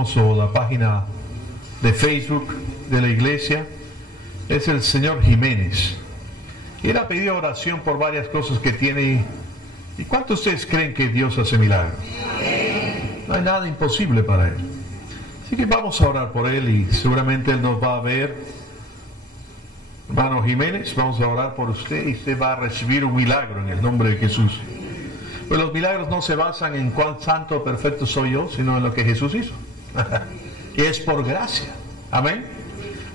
o la página de Facebook de la iglesia, es el señor Jiménez. Y él ha pedido oración por varias cosas que tiene. ¿Y cuántos de ustedes creen que Dios hace milagros? No hay nada imposible para él. Así que vamos a orar por él y seguramente él nos va a ver. Hermano Jiménez, vamos a orar por usted y usted va a recibir un milagro en el nombre de Jesús. Pues los milagros no se basan en cuán santo o perfecto soy yo, sino en lo que Jesús hizo. Y es por gracia. Amén.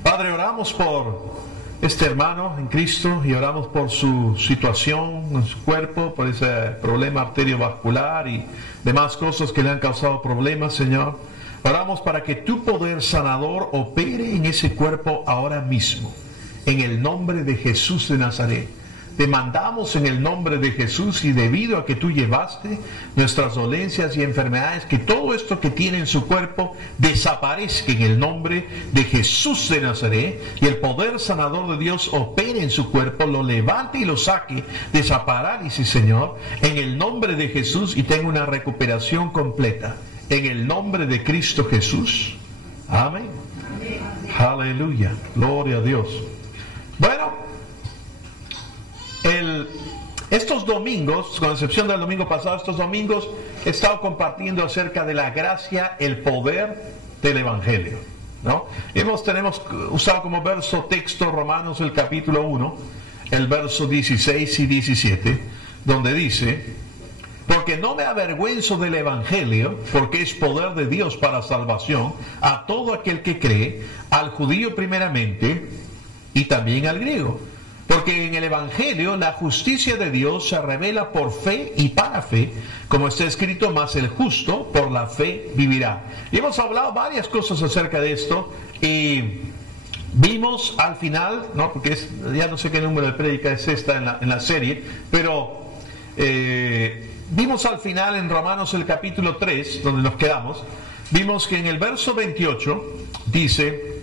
Padre, oramos por este hermano en Cristo y oramos por su situación en su cuerpo, por ese problema arteriovascular y demás cosas que le han causado problemas, Señor. Oramos para que tu poder sanador opere en ese cuerpo ahora mismo, en el nombre de Jesús de Nazaret. Te mandamos en el nombre de Jesús, y debido a que tú llevaste nuestras dolencias y enfermedades, que todo esto que tiene en su cuerpo desaparezca en el nombre de Jesús de Nazaret, y el poder sanador de Dios opere en su cuerpo, lo levante y lo saque de esa parálisis, Señor, en el nombre de Jesús, y tenga una recuperación completa en el nombre de Cristo Jesús. Amén. Aleluya, gloria a Dios. Bueno, estos domingos, con excepción del domingo pasado, estos domingos he estado compartiendo acerca de la gracia, el poder del Evangelio, ¿no? Tenemos usado como verso texto Romanos el capítulo 1, el verso 16 y 17, donde dice: porque no me avergüenzo del Evangelio, porque es poder de Dios para salvación a todo aquel que cree, al judío primeramente y también al griego. Porque en el Evangelio la justicia de Dios se revela por fe y para fe, como está escrito: mas el justo por la fe vivirá. Y hemos hablado varias cosas acerca de esto, y vimos al final, ¿no? Porque ya no sé qué número de prédica es esta en la serie, pero vimos al final en Romanos el capítulo 3, donde nos quedamos, vimos que en el verso 28 dice: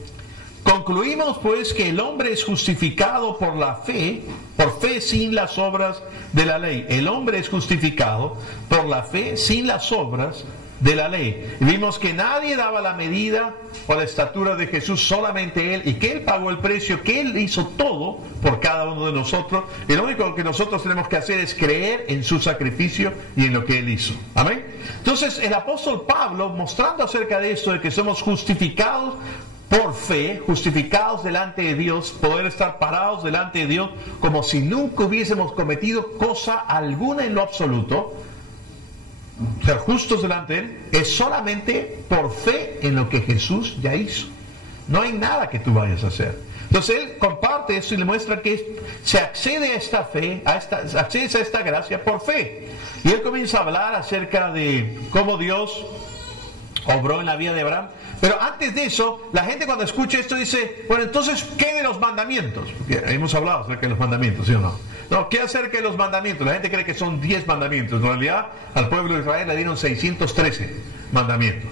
concluimos pues que el hombre es justificado por la fe, por fe sin las obras de la ley. El hombre es justificado por la fe sin las obras de la ley. Y vimos que nadie daba la medida o la estatura de Jesús, solamente Él, y que Él pagó el precio, que Él hizo todo por cada uno de nosotros, y lo único que nosotros tenemos que hacer es creer en su sacrificio y en lo que Él hizo. Amén. Entonces el apóstol Pablo, mostrando acerca de esto, de que somos justificados por fe, justificados delante de Dios, poder estar parados delante de Dios como si nunca hubiésemos cometido cosa alguna en lo absoluto, ser justos delante de Él, es solamente por fe en lo que Jesús ya hizo. No hay nada que tú vayas a hacer. Entonces Él comparte esto y le muestra que se accede a esta fe, accedes a esta gracia por fe. Y Él comienza a hablar acerca de cómo Dios obró en la vida de Abraham. Pero antes de eso, la gente cuando escucha esto dice: bueno, entonces, ¿qué de los mandamientos? Porque hemos hablado acerca de los mandamientos, ¿sí o no? No, ¿qué acerca de los mandamientos? La gente cree que son 10 mandamientos. En realidad, al pueblo de Israel le dieron 613 mandamientos.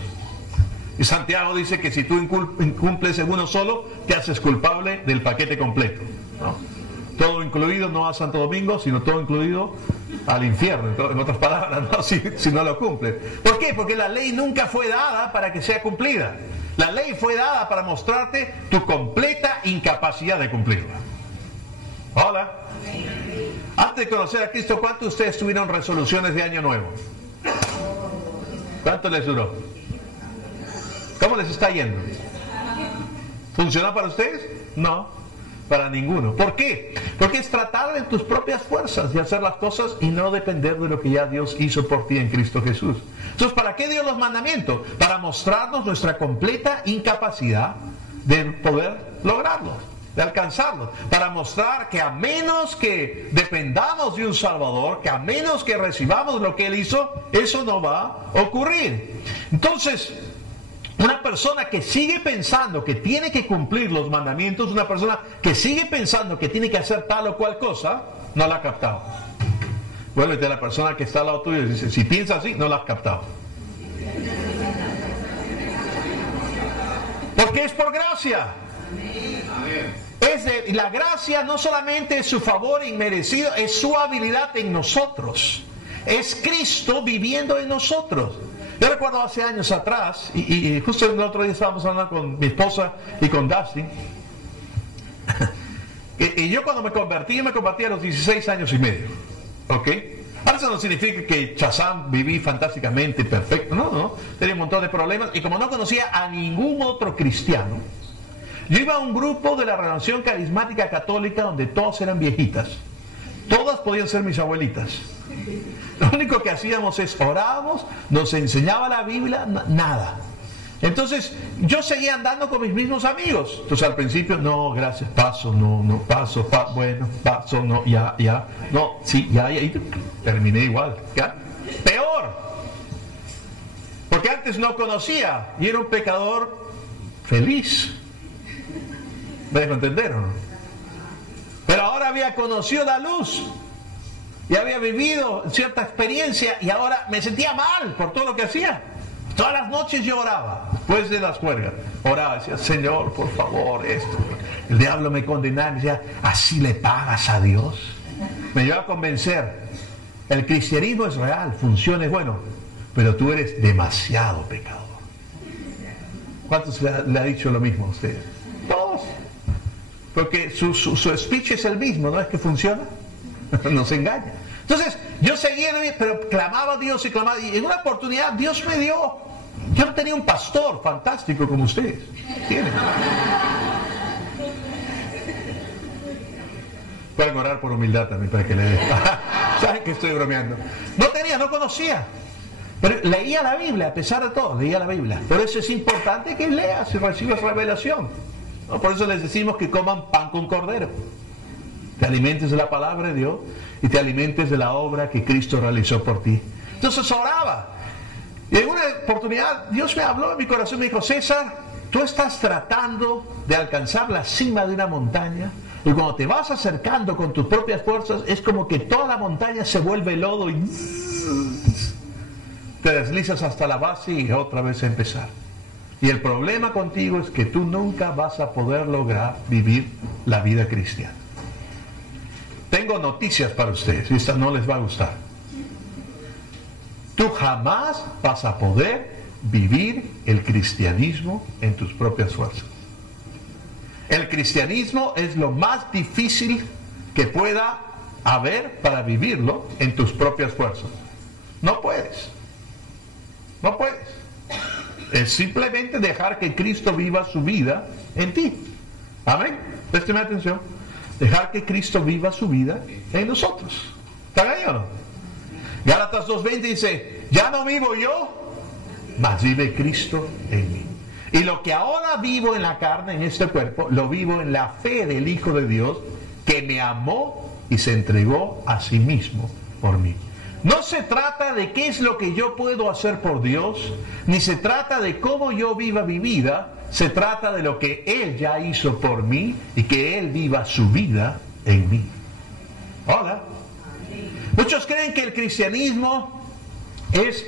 Y Santiago dice que si tú incumples en uno solo, te haces culpable del paquete completo, ¿no? Todo incluido, no a Santo Domingo, sino todo incluido al infierno, en otras palabras, ¿no? Si no lo cumple. ¿Por qué? Porque la ley nunca fue dada para que sea cumplida. La ley fue dada para mostrarte tu completa incapacidad de cumplirla. Hola. Antes de conocer a Cristo, ¿cuántos de ustedes tuvieron resoluciones de año nuevo? ¿Cuánto les duró? ¿Cómo les está yendo? ¿Funcionó para ustedes? No. Para ninguno. ¿Por qué? Porque es tratar de tus propias fuerzas de hacer las cosas y no depender de lo que ya Dios hizo por ti en Cristo Jesús. Entonces, ¿para qué dio los mandamientos? Para mostrarnos nuestra completa incapacidad de poder lograrlos, de alcanzarlos. Para mostrar que a menos que dependamos de un Salvador, que a menos que recibamos lo que Él hizo, eso no va a ocurrir. Entonces, una persona que sigue pensando que tiene que cumplir los mandamientos, una persona que sigue pensando que tiene que hacer tal o cual cosa, no la ha captado. Vuélvete a la persona que está al lado tuyo y dice: si piensas así, no la has captado. Porque es por gracia. La gracia no solamente es su favor inmerecido, es su habilidad en nosotros. Es Cristo viviendo en nosotros. Yo recuerdo hace años atrás, y justo el otro día estábamos hablando con mi esposa y con Dustin, y yo cuando me convertí a los 16 años y medio, ¿ok? Ahora eso no significa que Shazam viví fantásticamente perfecto, no, tenía un montón de problemas, y como no conocía a ningún otro cristiano, yo iba a un grupo de la Renovación Carismática Católica donde todas eran viejitas, todas podían ser mis abuelitas. Lo único que hacíamos es orábamos, nos enseñaba la Biblia, nada. Entonces yo seguía andando con mis mismos amigos. Entonces al principio, no, gracias, paso, no, paso, bueno, paso, no, ya, no, sí, ya, y terminé igual, ¿ya? Peor, porque antes no conocía y era un pecador feliz. ¿Me dejo entender o no? Pero ahora había conocido la luz y había vivido cierta experiencia y ahora me sentía mal por todo lo que hacía. Todas las noches yo oraba, después de las juergas, oraba, decía, Señor, por favor, esto. El diablo me condenaba, me decía, ¿así le pagas a Dios? Me llevaba a convencer, el cristianismo es real, funciona, es bueno, pero tú eres demasiado pecador. ¿Cuántos le ha dicho lo mismo a ustedes? Todos. Porque su speech es el mismo, ¿no es que funciona? Nos engaña. Entonces, yo seguía, pero clamaba a Dios y clamaba, y en una oportunidad Dios me dio. Yo no tenía un pastor fantástico como ustedes. ¿Tienen? Pueden orar por humildad también para que le den. Saben que estoy bromeando. No conocía. Pero leía la Biblia, a pesar de todo, leía la Biblia. Por eso es importante que leas y recibas revelación. ¿No? Por eso les decimos que coman pan con cordero. Te alimentes de la palabra de Dios y te alimentes de la obra que Cristo realizó por ti. Entonces oraba. Y en una oportunidad Dios me habló en mi corazón y me dijo, César, tú estás tratando de alcanzar la cima de una montaña y cuando te vas acercando con tus propias fuerzas es como que toda la montaña se vuelve lodo y te deslizas hasta la base y otra vez a empezar. Y el problema contigo es que tú nunca vas a poder lograr vivir la vida cristiana. Tengo noticias para ustedes y esta no les va a gustar. Tú jamás vas a poder vivir el cristianismo en tus propias fuerzas. El cristianismo es lo más difícil que pueda haber para vivirlo en tus propias fuerzas. No puedes. No puedes. Es simplemente dejar que Cristo viva su vida en ti. Amén. Présteme atención. Dejar que Cristo viva su vida en nosotros. ¿Están ahí o no? Gálatas 2:20 dice, ya no vivo yo, mas vive Cristo en mí. Y lo que ahora vivo en la carne, en este cuerpo, lo vivo en la fe del Hijo de Dios, que me amó y se entregó a sí mismo por mí. No se trata de qué es lo que yo puedo hacer por Dios, ni se trata de cómo yo viva mi vida, se trata de lo que Él ya hizo por mí y que Él viva su vida en mí. Hola. Muchos creen que el cristianismo es,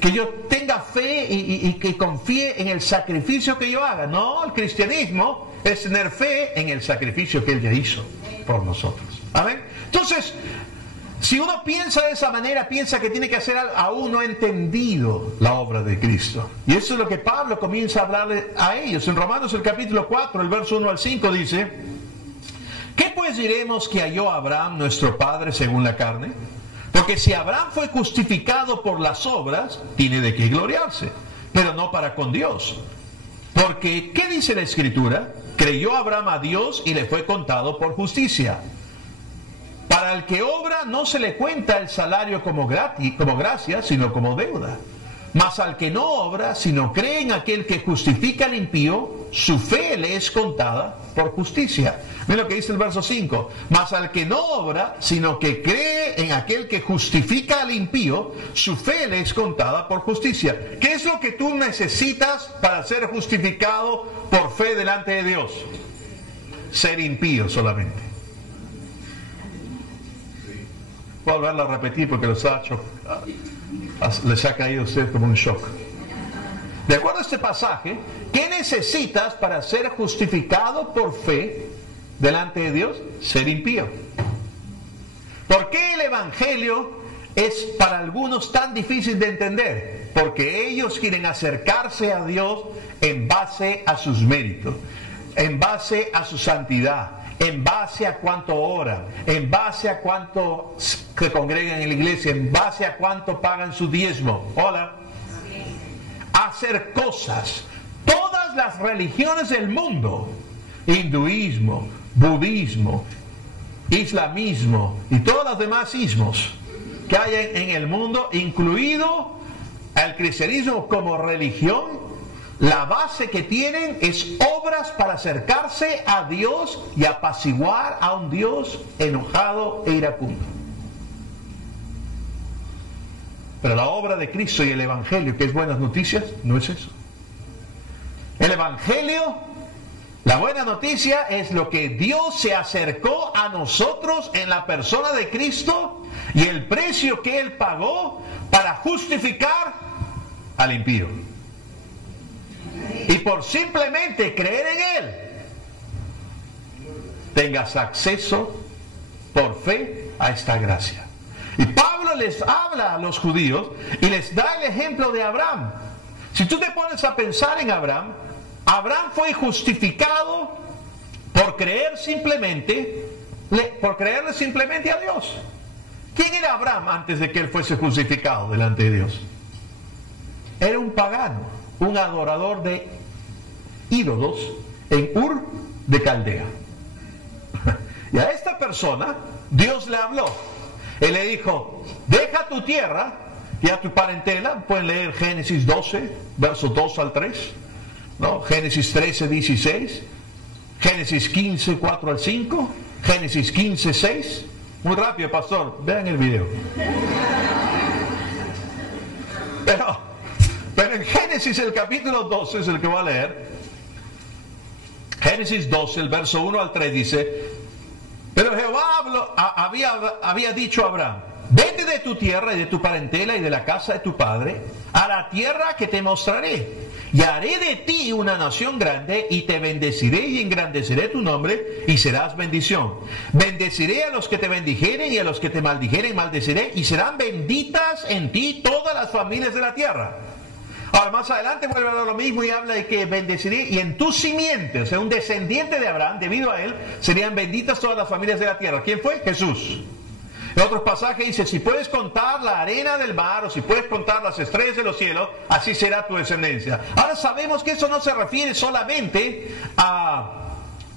que yo tenga fe y que confíe en el sacrificio que yo haga. No, el cristianismo es tener fe en el sacrificio que Él ya hizo por nosotros. Amén. Entonces, si uno piensa de esa manera, piensa que tiene que hacer algo, aún no ha entendido la obra de Cristo. Y eso es lo que Pablo comienza a hablarle a ellos. En Romanos el capítulo 4, el verso 1 al 5 dice, ¿qué pues diremos que halló Abraham nuestro padre según la carne? Porque si Abraham fue justificado por las obras, tiene de qué gloriarse, pero no para con Dios. Porque, ¿qué dice la Escritura? Creyó Abraham a Dios y le fue contado por justicia. Para el que obra no se le cuenta el salario como gracia, sino como deuda. Mas al que no obra, sino cree en aquel que justifica al impío, su fe le es contada por justicia. Miren lo que dice el verso 5. Mas al que no obra, sino que cree en aquel que justifica al impío, su fe le es contada por justicia. ¿Qué es lo que tú necesitas para ser justificado por fe delante de Dios? Ser impío solamente. Puedo volverlo a repetir porque les ha caído a usted como un shock. De acuerdo a este pasaje, ¿qué necesitas para ser justificado por fe delante de Dios? Ser impío. ¿Por qué el Evangelio es para algunos tan difícil de entender? porque ellos quieren acercarse a Dios en base a sus méritos, en base a su santidad, en base a cuánto oran, en base a cuánto se congregan en la iglesia, en base a cuánto pagan su diezmo. Hola. Hacer cosas. Todas las religiones del mundo, hinduismo, budismo, islamismo y todos los demás ismos que hay en el mundo, incluido el cristianismo como religión, la base que tienen es obras para acercarse a Dios y apaciguar a un Dios enojado e iracundo. Pero la obra de Cristo y el Evangelio, que es buenas noticias, no es eso. El Evangelio, la buena noticia, es lo que Dios se acercó a nosotros en la persona de Cristo y el precio que Él pagó para justificar al impío. Y por simplemente creer en Él, tengas acceso por fe a esta gracia. Y Pablo les habla a los judíos y les da el ejemplo de Abraham. Si tú te pones a pensar en Abraham, Abraham fue justificado por creerle simplemente a Dios. ¿Quién era Abraham antes de que él fuese justificado delante de Dios? Era un pagano, un adorador de ídolos en Ur de Caldea. Y a esta persona Dios le habló. Él le dijo: deja tu tierra y a tu parentela. Pueden leer Génesis 12, versos 2 al 3, ¿no? Génesis 13, 16, Génesis 15, 4 al 5, Génesis 15, 6. Muy rápido, pastor, vean el video. Pero en Génesis, el capítulo 12 es el que voy a leer. Génesis 12, el verso 1 al 3 dice: pero Jehová había dicho a Abraham: vete de tu tierra y de tu parentela y de la casa de tu padre a la tierra que te mostraré, y haré de ti una nación grande, y te bendeciré y engrandeceré tu nombre, y serás bendición. Bendeciré a los que te bendijeren, y a los que te maldijeren maldeciré, y serán benditas en ti todas las familias de la tierra. Ahora más adelante vuelve a hablar lo mismo y habla de que bendeciré, y en tu simiente, o sea, un descendiente de Abraham, debido a él, serían benditas todas las familias de la tierra. ¿Quién fue? Jesús. En otros pasajes dice: si puedes contar la arena del mar, o si puedes contar las estrellas de los cielos, así será tu descendencia. Ahora sabemos que eso no se refiere solamente a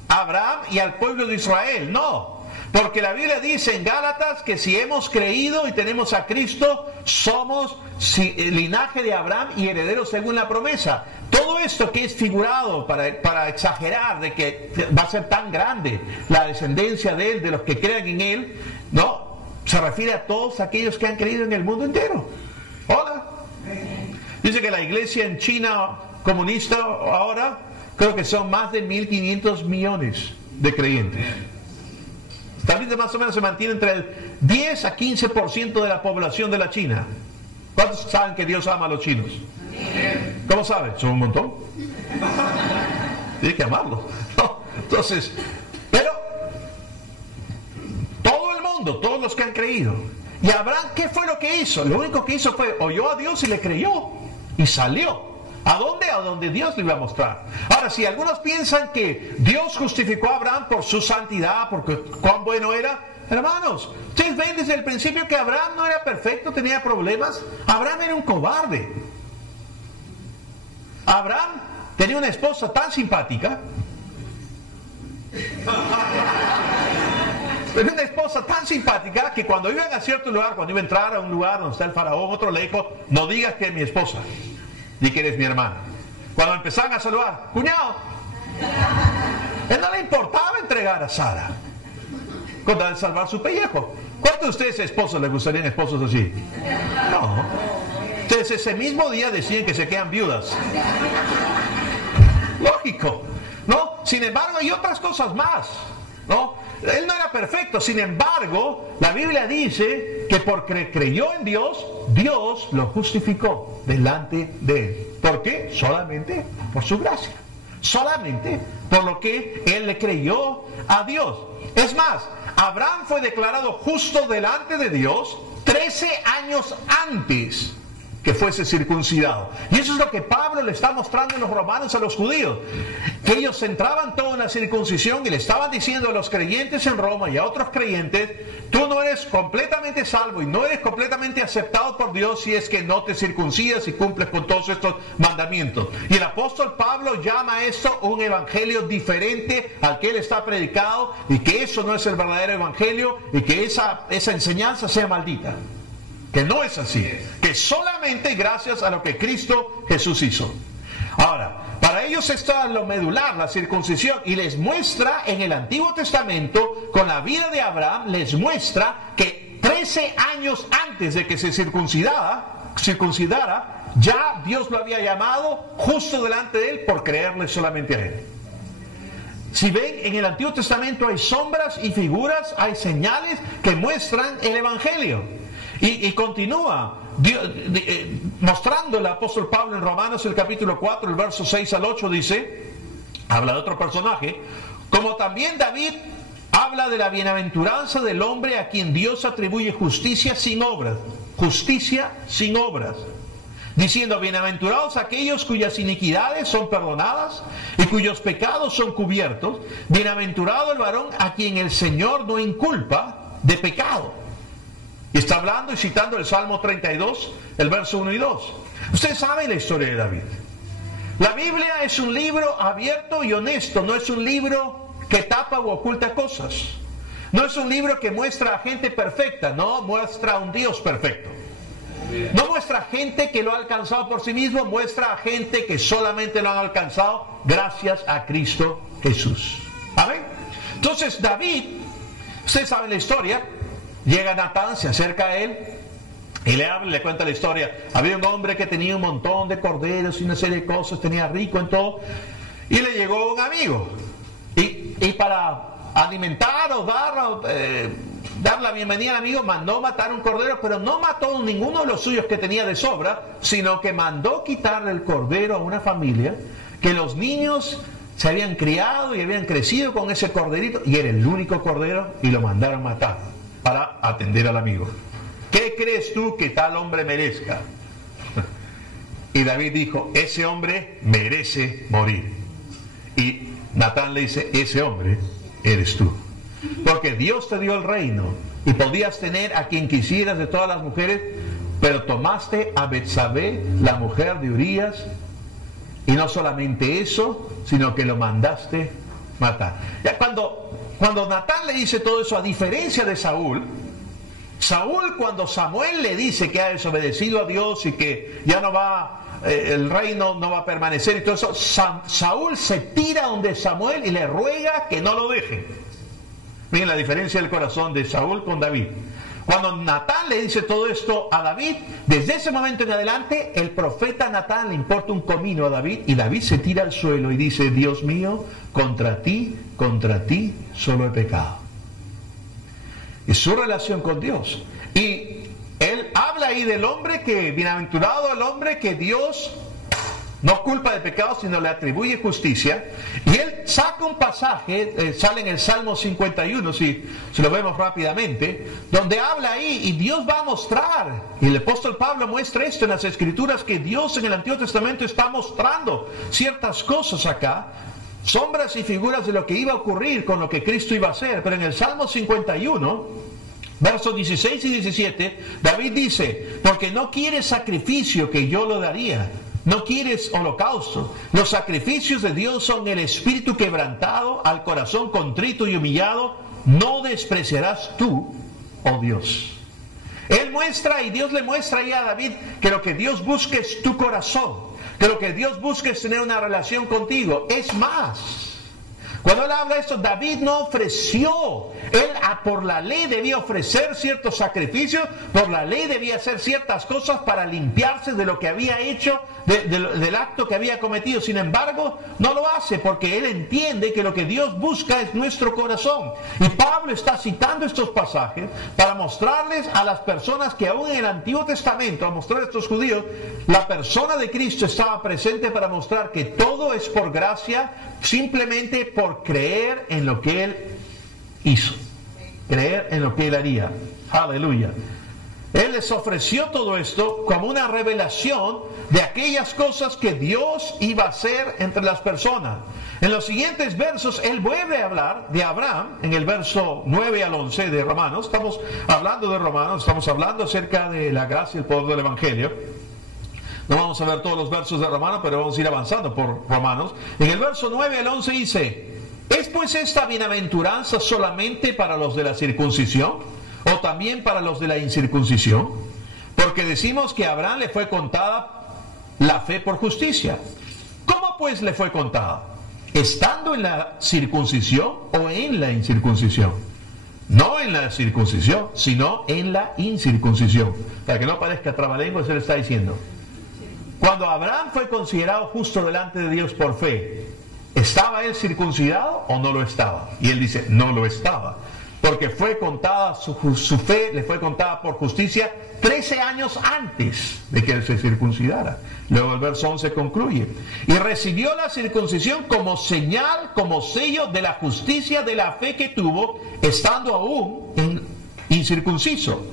Abraham y al pueblo de Israel, no. Porque la Biblia dice en Gálatas que si hemos creído y tenemos a Cristo, somos linaje de Abraham y herederos según la promesa. Todo esto que es figurado para exagerar de que va a ser tan grande la descendencia de él, de los que crean en él, no, se refiere a todos aquellos que han creído en el mundo entero. Hola. Dice que la iglesia en China comunista ahora, creo que son más de 1.500 millones de creyentes. También más o menos se mantiene entre el 10 a 15% de la población de la China. ¿Cuántos saben que Dios ama a los chinos? ¿Cómo saben? Son un montón. Tiene que amarlo. No. Entonces, pero todo el mundo, todos los que han creído. Y Abraham, ¿qué fue lo que hizo? Lo único que hizo fue oyó a Dios y le creyó. Y salió. ¿A dónde? A donde Dios le iba a mostrar. Ahora, si algunos piensan que Dios justificó a Abraham por su santidad, porque cuán bueno era, hermanos, ustedes ven desde el principio que Abraham no era perfecto, tenía problemas. Abraham era un cobarde. Abraham tenía una esposa tan simpática, pero una esposa tan simpática que cuando iban a cierto lugar, cuando iba a entrar a un lugar donde está el faraón, otro le dijo: no digas que es mi esposa, di que eres mi hermana. Cuando empezaban a saludar: cuñado, él no le importaba entregar a Sara con tal de salvar su pellejo. ¿Cuántos de ustedes esposos les gustarían esposos así? No. Entonces ese mismo día decían que se quedan viudas. Lógico, ¿no? Sin embargo, hay otras cosas más, ¿no? Él no era perfecto, sin embargo, la Biblia dice que porque creyó en Dios, Dios lo justificó delante de él. ¿Por qué? Solamente por su gracia. Solamente por lo que él le creyó a Dios. Es más, Abraham fue declarado justo delante de Dios 13 años antes que fuese circuncidado. Y eso es lo que Pablo le está mostrando en los Romanos a los judíos, que ellos centraban todo en la circuncisión y le estaban diciendo a los creyentes en Roma y a otros creyentes: tú no eres completamente salvo y no eres completamente aceptado por Dios si es que no te circuncidas y cumples con todos estos mandamientos. Y el apóstol Pablo llama a esto un evangelio diferente al que él está predicado, y que eso no es el verdadero evangelio, y que esa enseñanza sea maldita. Que no es así, que solamente gracias a lo que Cristo Jesús hizo. Ahora, para ellos está lo medular, la circuncisión, y les muestra en el Antiguo Testamento, con la vida de Abraham, les muestra que 13 años antes de que se circuncidara, ya Dios lo había llamado justo delante de él por creerle solamente a él. Si ven, en el Antiguo Testamento hay sombras y figuras, hay señales que muestran el Evangelio. Y continúa mostrando el apóstol Pablo en Romanos el capítulo 4, el verso 6 al 8, dice, habla de otro personaje, como también David habla de la bienaventuranza del hombre a quien Dios atribuye justicia sin obras, diciendo: bienaventurados aquellos cuyas iniquidades son perdonadas y cuyos pecados son cubiertos, bienaventurado el varón a quien el Señor no inculpa de pecado. Y está hablando y citando el Salmo 32, el verso 1 y 2. Ustedes saben la historia de David. La Biblia es un libro abierto y honesto, no es un libro que tapa o oculta cosas. No es un libro que muestra a gente perfecta, no muestra a un Dios perfecto. No muestra a gente que lo ha alcanzado por sí mismo, muestra a gente que solamente lo han alcanzado gracias a Cristo Jesús. ¿Amén? Entonces David, ustedes saben la historia. Llega Natán, se acerca a él y le habla, le cuenta la historia. Había un hombre que tenía un montón de corderos y una serie de cosas, tenía rico en todo, y le llegó un amigo. Y para alimentar o dar la bienvenida al amigo, mandó matar un cordero, pero no mató ninguno de los suyos que tenía de sobra, sino que mandó quitarle el cordero a una familia que los niños se habían criado y habían crecido con ese corderito, y era el único cordero, y lo mandaron matar para atender al amigo. ¿Qué crees tú que tal hombre merezca? Y David dijo: ese hombre merece morir. Y Natán le dice: ese hombre eres tú, porque Dios te dio el reino y podías tener a quien quisieras de todas las mujeres, pero tomaste a Betsabé, la mujer de Urías, y no solamente eso, sino que lo mandaste matar. Ya cuando Natán le dice todo eso, a diferencia de Saúl, cuando Samuel le dice que ha desobedecido a Dios y que ya no va, el reino no va a permanecer y todo eso, Saúl se tira donde Samuel y le ruega que no lo deje. Miren la diferencia del corazón de Saúl con David. Cuando Natán le dice todo esto a David, desde ese momento en adelante, el profeta Natán le importa un comino a David, y David se tira al suelo y dice: Dios mío, contra ti solo he pecado. Es su relación con Dios. Y él habla ahí del hombre que, bienaventurado el hombre que Dios no culpa de pecado, sino le atribuye justicia. Y él saca un pasaje, sale en el Salmo 51, si lo vemos rápidamente, donde habla ahí, y Dios va a mostrar, y el apóstol Pablo muestra esto en las Escrituras, que Dios en el Antiguo Testamento está mostrando ciertas cosas acá, sombras y figuras de lo que iba a ocurrir con lo que Cristo iba a hacer. Pero en el Salmo 51, versos 16 y 17, David dice: porque no quieres sacrificio, que yo lo daría. No quieres holocausto. Los sacrificios de Dios son el espíritu quebrantado, al corazón contrito y humillado no despreciarás tú, oh Dios. Él muestra, y Dios le muestra ahí a David, que lo que Dios busca es tu corazón, que lo que Dios busca es tener una relación contigo. Es más, cuando él habla de esto, David no ofreció, él por la ley debía ofrecer ciertos sacrificios, por la ley debía hacer ciertas cosas para limpiarse de lo que había hecho, del acto que había cometido. Sin embargo, no lo hace, porque él entiende que lo que Dios busca es nuestro corazón. Y Pablo está citando estos pasajes para mostrarles a las personas que aún en el Antiguo Testamento, a mostrar a estos judíos, la persona de Cristo estaba presente, para mostrar que todo es por gracia, simplemente por creer en lo que Él hizo, creer en lo que Él haría. Aleluya. Él les ofreció todo esto como una revelación de aquellas cosas que Dios iba a hacer entre las personas. En los siguientes versos, Él vuelve a hablar de Abraham, en el verso 9 al 11 de Romanos. Estamos hablando de Romanos, estamos hablando acerca de la gracia y el poder del Evangelio. No vamos a ver todos los versos de Romanos, pero vamos a ir avanzando por Romanos. En el verso 9 al 11 dice: ¿es pues esta bienaventuranza solamente para los de la circuncisión, o también para los de la incircuncisión? Porque decimos que a Abraham le fue contada la fe por justicia. ¿Cómo pues le fue contada? ¿Estando en la circuncisión o en la incircuncisión? No en la circuncisión, sino en la incircuncisión. Para que no parezca trabalengua, se le está diciendo. Cuando Abraham fue considerado justo delante de Dios por fe, ¿estaba él circuncidado o no lo estaba? Y él dice, no lo estaba. Porque fue contada su fe, le fue contada por justicia 13 años antes de que él se circuncidara. Luego el verso 11 concluye: y recibió la circuncisión como señal, como sello de la justicia de la fe que tuvo, estando aún incircunciso,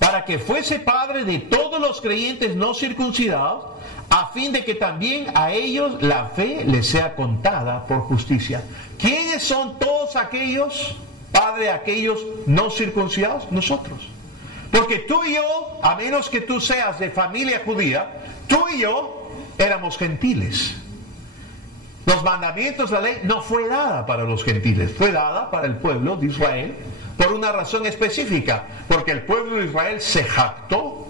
para que fuese padre de todos los creyentes no circuncidados, a fin de que también a ellos la fe les sea contada por justicia. ¿Quiénes son todos aquellos? Padre, aquellos no circuncidados, nosotros. Porque tú y yo, a menos que tú seas de familia judía, tú y yo éramos gentiles. Los mandamientos, la ley, no fue dada para los gentiles, fue dada para el pueblo de Israel por una razón específica, porque el pueblo de Israel se jactó,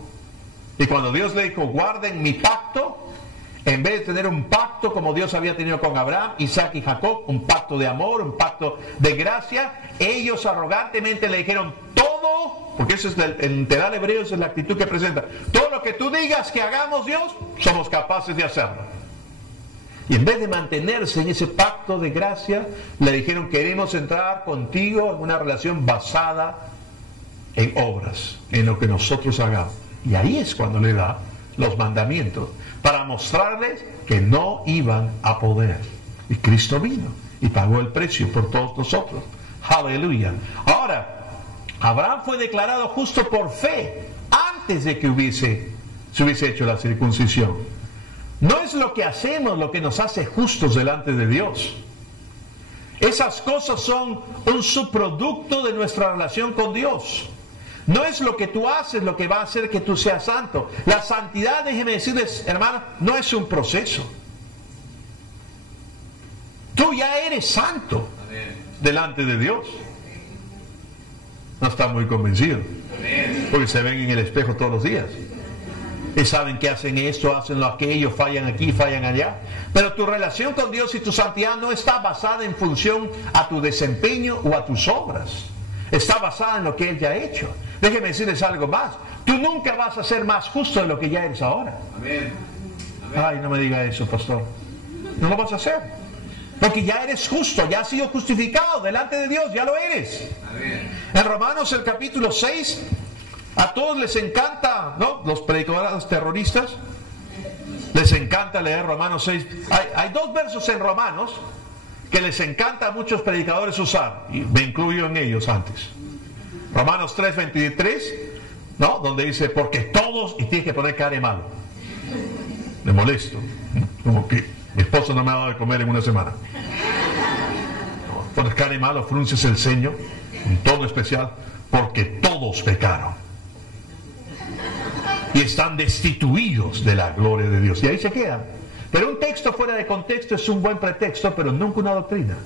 y cuando Dios le dijo, guarden mi pacto, en vez de tener un pacto como Dios había tenido con Abraham, Isaac y Jacob, un pacto de amor, un pacto de gracia, ellos arrogantemente le dijeron todo, porque eso es el literal hebreo, esa es la actitud que presenta, todo lo que tú digas que hagamos, Dios, somos capaces de hacerlo. Y en vez de mantenerse en ese pacto de gracia, le dijeron, queremos entrar contigo en una relación basada en obras, en lo que nosotros hagamos. Y ahí es cuando le da los mandamientos, para mostrarles que no iban a poder. Y Cristo vino y pagó el precio por todos nosotros. Aleluya. Ahora, Abraham fue declarado justo por fe antes de que se hubiese hecho la circuncisión. No es lo que hacemos lo que nos hace justos delante de Dios. Esas cosas son un subproducto de nuestra relación con Dios. No es lo que tú haces lo que va a hacer que tú seas santo. La santidad, déjeme decirles, hermano, no es un proceso. Tú ya eres santo delante de Dios. No están muy convencidos, porque se ven en el espejo todos los días y saben que hacen esto, hacen lo aquello, fallan aquí, fallan allá. Pero tu relación con Dios y tu santidad no está basada en función a tu desempeño o a tus obras. Está basada en lo que Él ya ha hecho. Déjeme decirles algo más. Tú nunca vas a ser más justo de lo que ya eres ahora. Amén. Ay, no me diga eso, pastor. No lo vas a hacer. Porque ya eres justo, ya has sido justificado delante de Dios, ya lo eres. Amén. En Romanos el capítulo 6, a todos les encanta, ¿no? Los predicadores terroristas, les encanta leer Romanos 6. Hay dos versos en Romanos que les encanta a muchos predicadores usar, y me incluyo en ellos antes. Romanos 3:23, ¿no? Donde dice, porque todos, y tienes que poner cara de malo. Me molesto, como que mi esposo no me ha dado de comer en una semana. No, pones cara de malo, frunces el ceño, un tono especial, porque todos pecaron y están destituidos de la gloria de Dios. Y ahí se quedan. Pero un texto fuera de contexto es un buen pretexto, pero nunca una doctrina.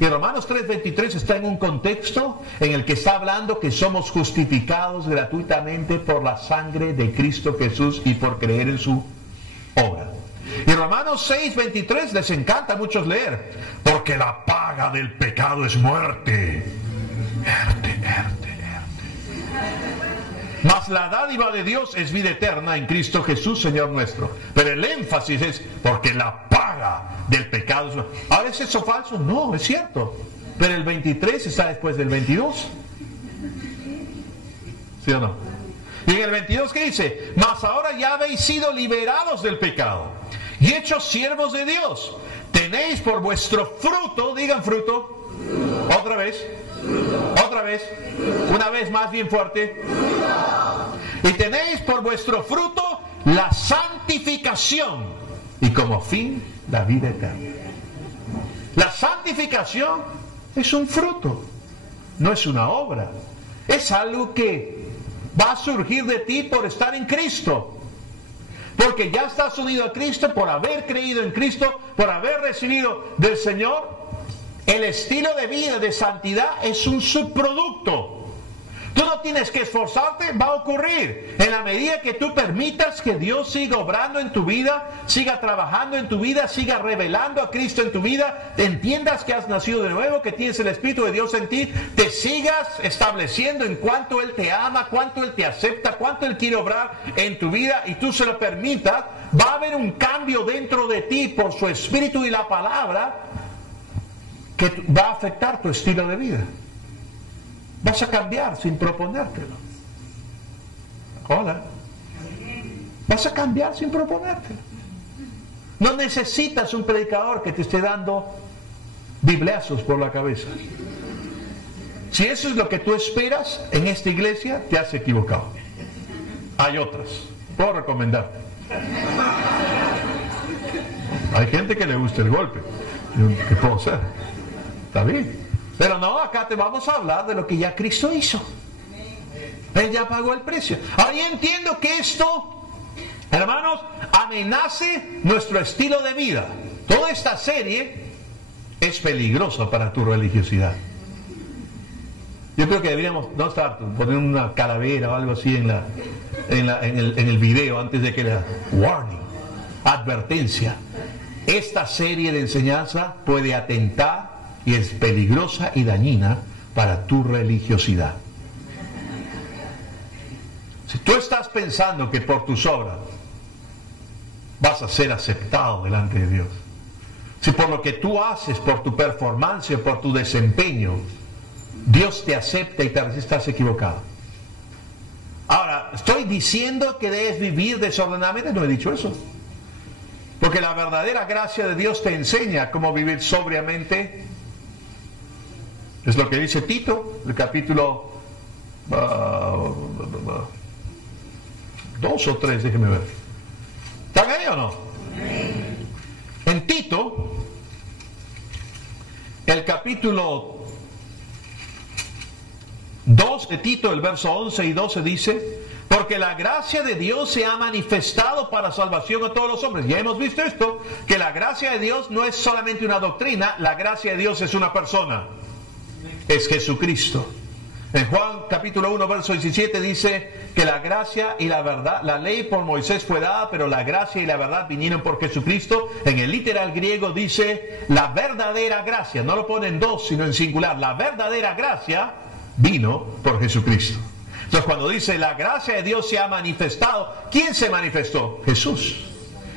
Y Romanos 3:23 está en un contexto en el que está hablando que somos justificados gratuitamente por la sangre de Cristo Jesús y por creer en su obra. Y Romanos 6:23 les encanta a muchos leer, porque la paga del pecado es muerte. Mas la dádiva de Dios es vida eterna en Cristo Jesús, Señor nuestro. Pero el énfasis es porque la paga del pecado es... ¿Ahora es eso falso? No, es cierto. Pero el 23 está después del 22. ¿Sí o no? Y en el 22, ¿qué dice? Mas ahora ya habéis sido liberados del pecado y hechos siervos de Dios. Tenéis por vuestro fruto, digan fruto. Otra vez. Otra vez, una vez más bien fuerte, y tenéis por vuestro fruto la santificación y como fin la vida eterna. La santificación es un fruto, no es una obra. Es algo que va a surgir de ti por estar en Cristo. Porque ya estás unido a Cristo, por haber creído en Cristo, por haber recibido del Señor. El estilo de vida de santidad es un subproducto. Tú no tienes que esforzarte, va a ocurrir. En la medida que tú permitas que Dios siga obrando en tu vida, siga trabajando en tu vida, siga revelando a Cristo en tu vida, entiendas que has nacido de nuevo, que tienes el Espíritu de Dios en ti, te sigas estableciendo en cuánto Él te ama, cuánto Él te acepta, cuánto Él quiere obrar en tu vida y tú se lo permitas, va a haber un cambio dentro de ti por su Espíritu y la palabra que va a afectar tu estilo de vida. Vas a cambiar sin proponértelo. Hola. Vas a cambiar sin proponértelo. No necesitas un predicador que te esté dando bibliazos por la cabeza. Si eso es lo que tú esperas en esta iglesia, te has equivocado. Hay otras. Puedo recomendarte. Hay gente que le gusta el golpe. ¿Qué puedo hacer? Está bien. Pero no, acá te vamos a hablar de lo que ya Cristo hizo. Él ya pagó el precio. Ahora yo entiendo que esto, hermanos, amenace nuestro estilo de vida. Toda esta serie es peligrosa para tu religiosidad. Yo creo que deberíamos no estar poner una calavera o algo así en el video antes de que la warning, advertencia. Esta serie de enseñanza puede atentar y es peligrosa y dañina para tu religiosidad. Si tú estás pensando que por tus obras vas a ser aceptado delante de Dios, si por lo que tú haces, por tu performance, por tu desempeño, Dios te acepta y te resiste, estás equivocado. Ahora, ¿estoy diciendo que debes vivir desordenadamente? No he dicho eso. Porque la verdadera gracia de Dios te enseña cómo vivir sobriamente. Es lo que dice Tito, el capítulo 2 o 3, déjeme ver. ¿Están ahí o no? En Tito, el capítulo 2 de Tito, el verso 11 y 12 dice: porque la gracia de Dios se ha manifestado para salvación a todos los hombres. Ya hemos visto esto, que la gracia de Dios no es solamente una doctrina, la gracia de Dios es una persona. Es Jesucristo. En Juan capítulo 1 verso 17 dice que la gracia y la verdad, la ley por Moisés fue dada, pero la gracia y la verdad vinieron por Jesucristo. En el literal griego dice la verdadera gracia, no lo pone en dos sino en singular, la verdadera gracia vino por Jesucristo. Entonces cuando dice la gracia de Dios se ha manifestado, ¿quién se manifestó? Jesús.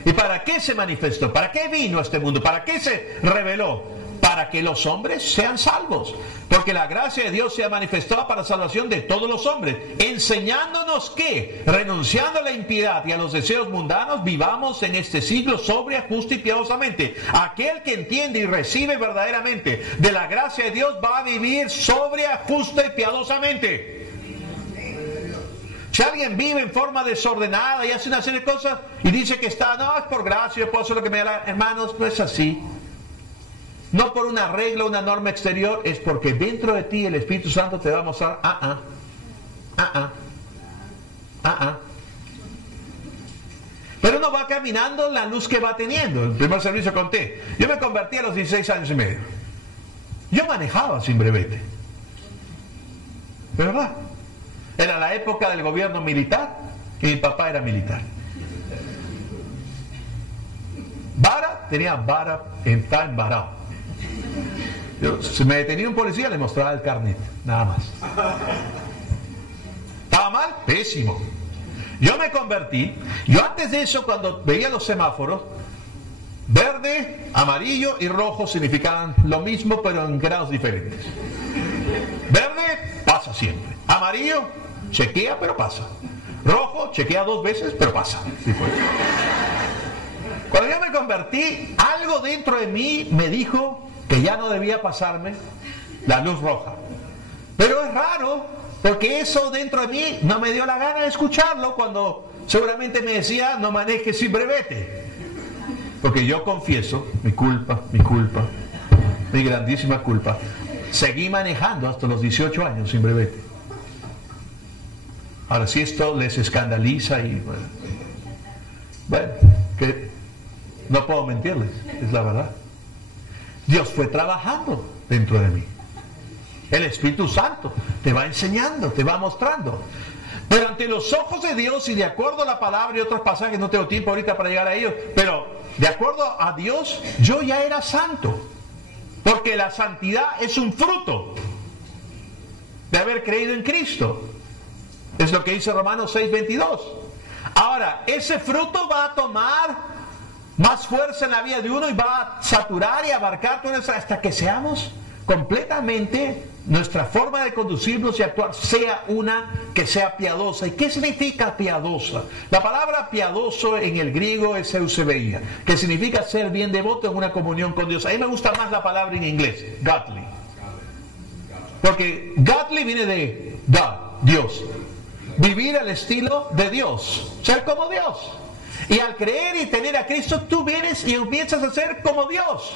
¿Y para qué se manifestó? ¿Para qué vino a este mundo? ¿Para qué se reveló? Para que los hombres sean salvos. Porque la gracia de Dios se ha manifestado para salvación de todos los hombres, enseñándonos que, renunciando a la impiedad y a los deseos mundanos, vivamos en este siglo sobria, justa y piadosamente. Aquel que entiende y recibe verdaderamente de la gracia de Dios va a vivir sobria, justa y piadosamente. Si alguien vive en forma desordenada y hace una serie de cosas y dice que está, no, es por gracia, yo puedo hacer lo que me da la... Hermanos, no es así. No por una regla, una norma exterior, es porque dentro de ti el Espíritu Santo te va a mostrar, Pero uno va caminando la luz que va teniendo. El primer servicio conté. Yo me convertí a los 16 años y medio. Yo manejaba sin brevete. ¿De verdad? Era la época del gobierno militar y mi papá era militar. Vara, tenía vara, estaba embarado. Si me detenía un policía le mostraba el carnet, nada más. ¿Estaba mal? Pésimo. Yo me convertí. Yo antes de eso, cuando veía los semáforos, verde, amarillo y rojo significaban lo mismo pero en grados diferentes. Verde, pasa siempre. Amarillo, chequea pero pasa. Rojo, chequea 2 veces pero pasa. Sí, pues. Cuando yo me convertí, algo dentro de mí me dijo que ya no debía pasarme la luz roja. Pero es raro, Porque eso dentro de mí no me dio la gana de escucharlo cuando seguramente me decía, no manejes sin brevete. Porque yo confieso mi culpa, mi grandísima culpa. Seguí manejando hasta los 18 años sin brevete. Ahora, si esto les escandaliza y bueno, que no puedo mentirles, es la verdad. Dios fue trabajando dentro de mí. El Espíritu Santo te va enseñando, te va mostrando. Pero ante los ojos de Dios y de acuerdo a la palabra y otros pasajes, no tengo tiempo ahorita para llegar a ellos, pero de acuerdo a Dios, yo ya era santo. Porque la santidad es un fruto de haber creído en Cristo. Es lo que dice Romanos 6:22. Ahora, ese fruto va a tomar más fuerza en la vida de uno y va a saturar y abarcar todo eso hasta que seamos completamente, nuestra forma de conducirnos y actuar sea una que sea piadosa. ¿Y qué significa piadosa? La palabra piadoso en el griego es eusebeia, que significa ser bien devoto en una comunión con Dios. A mí me gusta más la palabra en inglés, godly. Porque godly viene de God, Dios. Vivir al estilo de Dios, ser como Dios. Y al creer y tener a Cristo, tú vienes y empiezas a ser como Dios.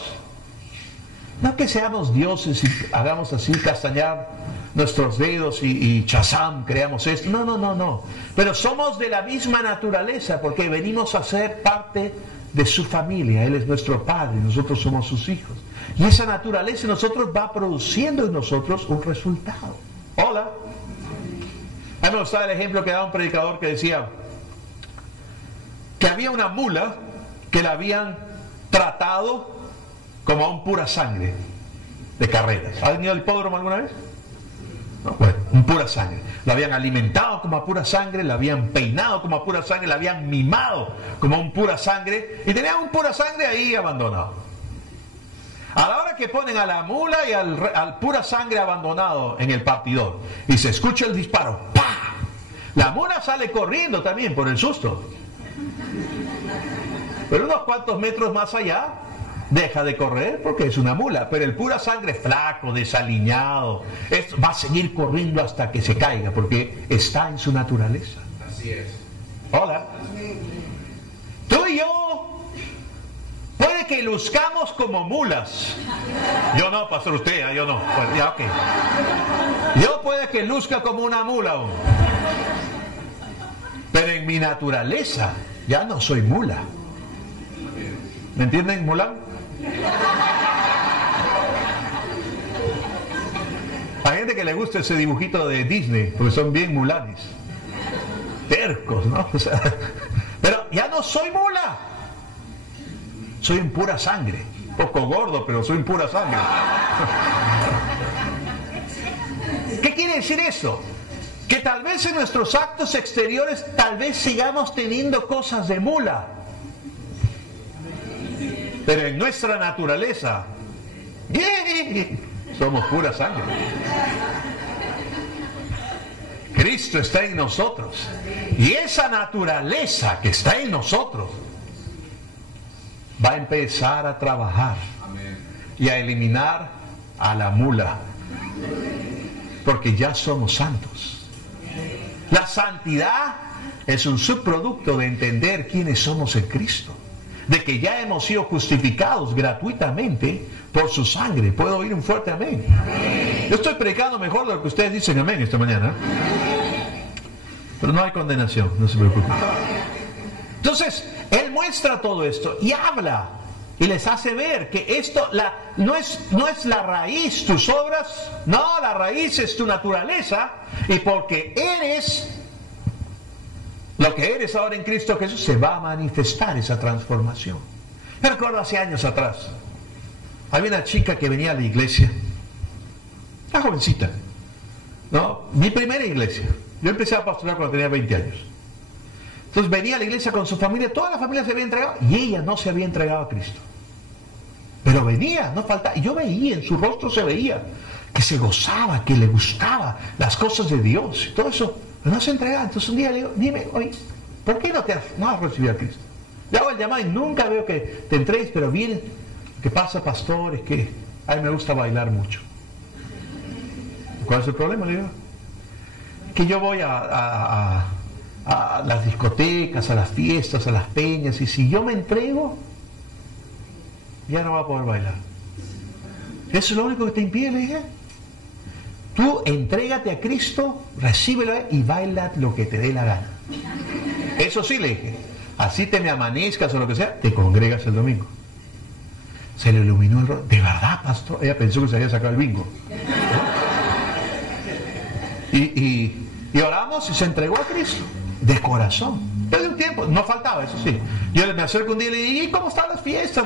No que seamos dioses y hagamos así, castañar nuestros dedos y chazam, creamos esto. No. Pero somos de la misma naturaleza porque venimos a ser parte de su familia. Él es nuestro Padre, nosotros somos sus hijos. Y esa naturaleza en nosotros va produciendo en nosotros un resultado. Hola. A mí me gustaba el ejemplo que daba un predicador que decía que había una mula que la habían tratado como a un pura sangre de carreras. ¿Has ido al hipódromo alguna vez? No, bueno, un pura sangre. La habían alimentado como a pura sangre, la habían peinado como a pura sangre, la habían mimado como a un pura sangre y tenía un pura sangre ahí abandonado. A la hora que ponen a la mula y al pura sangre abandonado en el partidor y se escucha el disparo, ¡pah! La mula sale corriendo también por el susto. Pero unos cuantos metros más allá deja de correr porque es una mula. Pero el pura sangre flaco, desaliñado, va a seguir corriendo hasta que se caiga porque está en su naturaleza. Así es. Hola. Tú y yo puede que luzcamos como mulas. Yo no, pastor, usted, yo no. Pues, ya, ok. Yo puede que luzca como una mula aún. Pero en mi naturaleza ya no soy mula. ¿Me entienden, Mulan? Hay gente que le gusta ese dibujito de Disney, porque son bien mulanes. Tercos, ¿no? O sea, pero ya no soy mula. Soy en pura sangre. Un poco gordo, pero soy en pura sangre. ¿Qué quiere decir eso? Que tal vez en nuestros actos exteriores, tal vez sigamos teniendo cosas de mula. Pero en nuestra naturaleza, somos pura sangre. Cristo está en nosotros. Y esa naturaleza que está en nosotros va a empezar a trabajar y a eliminar a la mula. Porque ya somos santos. La santidad es un subproducto de entender quiénes somos en Cristo. De que ya hemos sido justificados gratuitamente por su sangre. ¿Puedo oír un fuerte amén? Yo estoy predicando mejor de lo que ustedes dicen amén esta mañana. Pero no hay condenación, no se preocupen. Entonces, Él muestra todo esto y habla. Y les hace ver que esto no es la raíz tus obras, no, la raíz es tu naturaleza. Y porque eres lo que eres ahora en Cristo Jesús, se va a manifestar esa transformación. Me recuerdo hace años atrás, había una chica que venía a la iglesia, una jovencita, ¿no? Mi primera iglesia. Yo empecé a pastorear cuando tenía 20 años. Entonces venía a la iglesia con su familia, toda la familia se había entregado y ella no se había entregado a Cristo. Pero venía, no faltaba, y yo veía, en su rostro se veía que se gozaba, que le gustaba las cosas de Dios y todo eso, pero no se entregaba. Entonces un día le digo, dime, oye, ¿por qué no has recibido a Cristo? Le hago el llamado y nunca veo que te entregues, pero viene, ¿qué pasa, pastor? Es que a mí me gusta bailar mucho. ¿Cuál es el problema? Le digo, que yo voy a las discotecas, a las fiestas, a las peñas, y si yo me entrego, ya no va a poder bailar. Eso es lo único que te impide, le dije. Tú entrégate a Cristo, recíbelo y baila lo que te dé la gana. Eso sí, le dije. Así te me amanezcas o lo que sea, te congregas el domingo. Se le iluminó el rostro. ¿De verdad, pastor? Ella pensó que se había sacado el bingo, ¿no? Y oramos y se entregó a Cristo de corazón. Desde un tiempo, no faltaba, eso sí. Yo me acerco un día y le digo, ¿y cómo están las fiestas,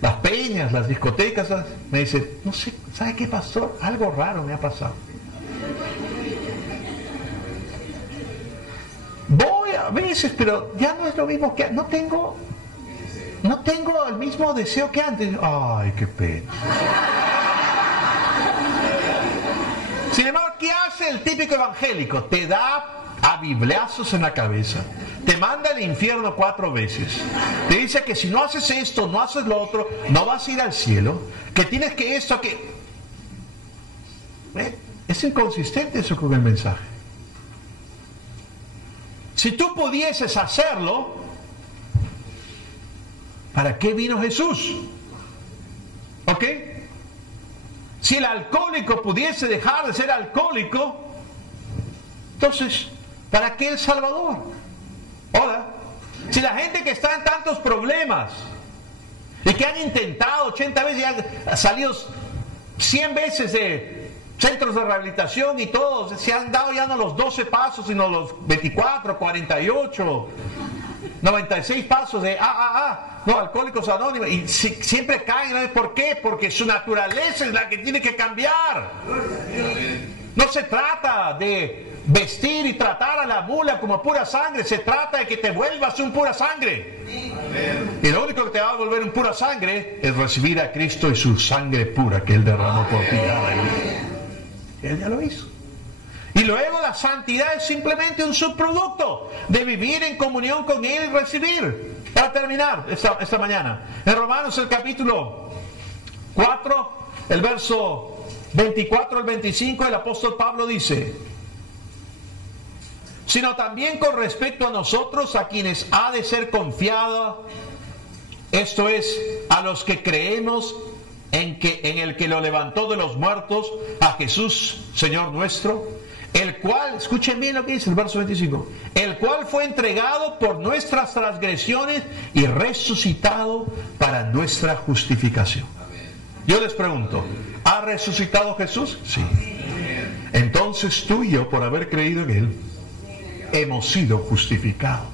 las peñas, las discotecas? Me dice, no sé, ¿sabe qué, pastor? Algo raro me ha pasado. Voy a veces, pero ya no es lo mismo que no tengo el mismo deseo que antes. Ay, qué pena. Sin embargo, ¿qué hace el típico evangélico? Te da a bibliazos en la cabeza, te manda al infierno 4 veces, te dice que si no haces esto, no haces lo otro, no vas a ir al cielo, que tienes que esto, que... Es inconsistente eso con el mensaje. Si tú pudieses hacerlo, ¿para qué vino Jesús? ¿Ok? Si el alcohólico pudiese dejar de ser alcohólico, entonces, ¿para qué el Salvador? Hola. Si la gente que está en tantos problemas y que han intentado 80 veces y han salido 100 veces de centros de rehabilitación y todos, se han dado ya no los 12 pasos, sino los 24, 48, 96 pasos de no, Alcohólicos Anónimos, y siempre caen. ¿Por qué? Porque su naturaleza es la que tiene que cambiar. No se trata de vestir y tratar a la mula como pura sangre, se trata de que te vuelvas un pura sangre. Y lo único que te va a volver un pura sangre es recibir a Cristo y su sangre pura que Él derramó por ti. Él ya lo hizo. Y luego la santidad es simplemente un subproducto de vivir en comunión con Él y recibir. Para terminar esta mañana, en Romanos el capítulo 4, el verso 24 al 25, el apóstol Pablo dice: sino también con respecto a nosotros, a quienes ha de ser confiada, esto es, a los que creemos en el que lo levantó de los muertos, a Jesús, Señor nuestro, el cual, escuchen bien lo que dice el verso 25, el cual fue entregado por nuestras transgresiones y resucitado para nuestra justificación. Yo les pregunto, ¿ha resucitado Jesús? Sí. Entonces tú y yo, por haber creído en Él, hemos sido justificados.